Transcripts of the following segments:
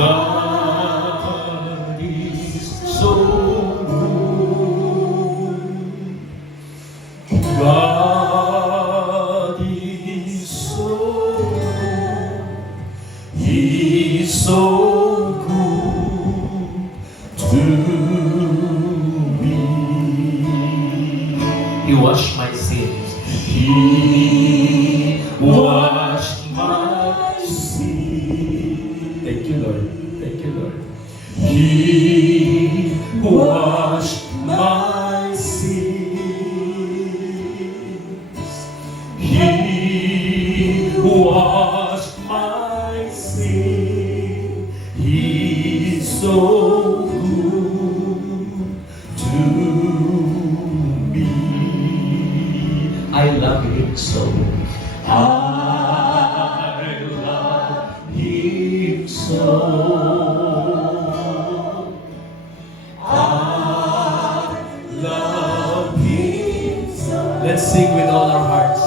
God is so good. God is so good. He's so good to me. He washed my sins. He washed my sins. Thank you, Lord. Thank you, Lord. He washed my sins. He washed my sins. He's so good to me. I love him so. I love him so. Let's sing with all our hearts.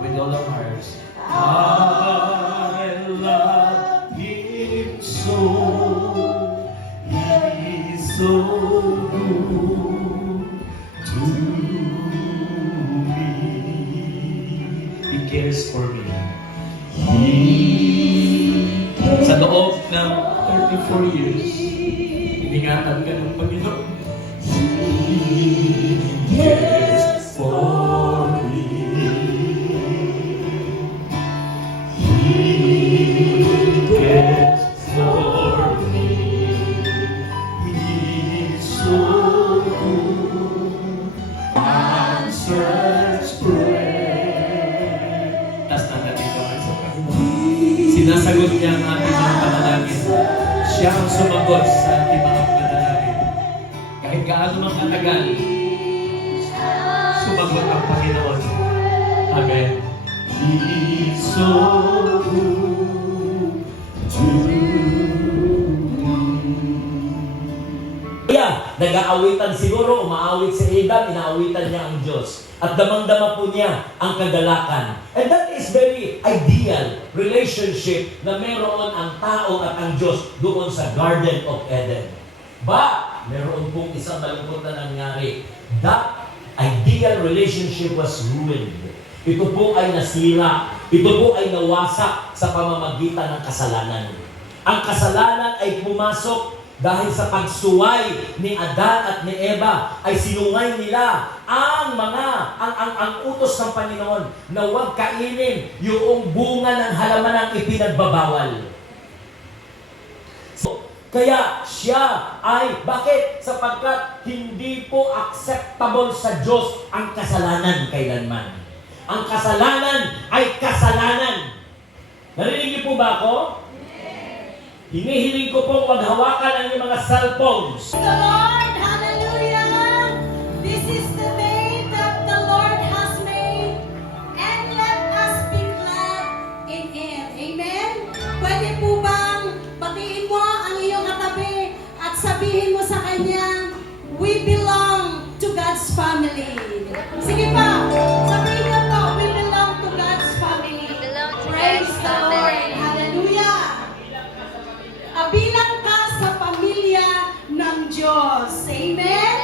With all our hearts. I love him so. He's so good to me. He cares for me. Sa loob ng 34 years, iningatan ka ng Panginoon. He cares for me. He cares for me. He's so good. Answers prayer. Tas na natin kamay sa Panginoon. Sinasagot niya ang ating mga panalangin. Siya ang sumagot sa ating mga panalangin. Kahit gaano mang katagal, sumagot ang Panginoon. Amen. He is so good to me. Nag-aawitan siguro, umaawit si Adam, inaawitan niya ang Diyos. At damang-dama po niya ang kagalakan. And that is very ideal relationship na meron ang tao at ang Diyos doon sa Garden of Eden. But, meron pong isang malungkot na nangyari. That ideal relationship was ruined. Ito po ay nasira. Ito po ay nawasak sa pamamagitan ng kasalanan. Ang kasalanan ay pumasok dahil sa pagsuway ni Adan at ni Eva ay sinungay nila ang utos ng Panginoon na huwag kainin yung bunga ng halaman ang ipinagbabawal. Kaya siya ay, bakit? Sapagkat hindi po acceptable sa Diyos ang kasalanan kailanman. Ang kasalanan ay kasalanan. Narinig niyo po ba ako? Hinihiling ko pong maghawakan ang inyong mga cellphones. The Lord, hallelujah! This is the day that the Lord has made, and let us be glad in it. Amen? Pwede po bang batiin mo ang iyong katabi at sabihin mo sa kanya, we belong to God's family. Sige pa, sabihin niyo po, we belong to God's family. Praise the Lord. Hallelujah! Bilang ka sa pamilya ng Diyos. Amen?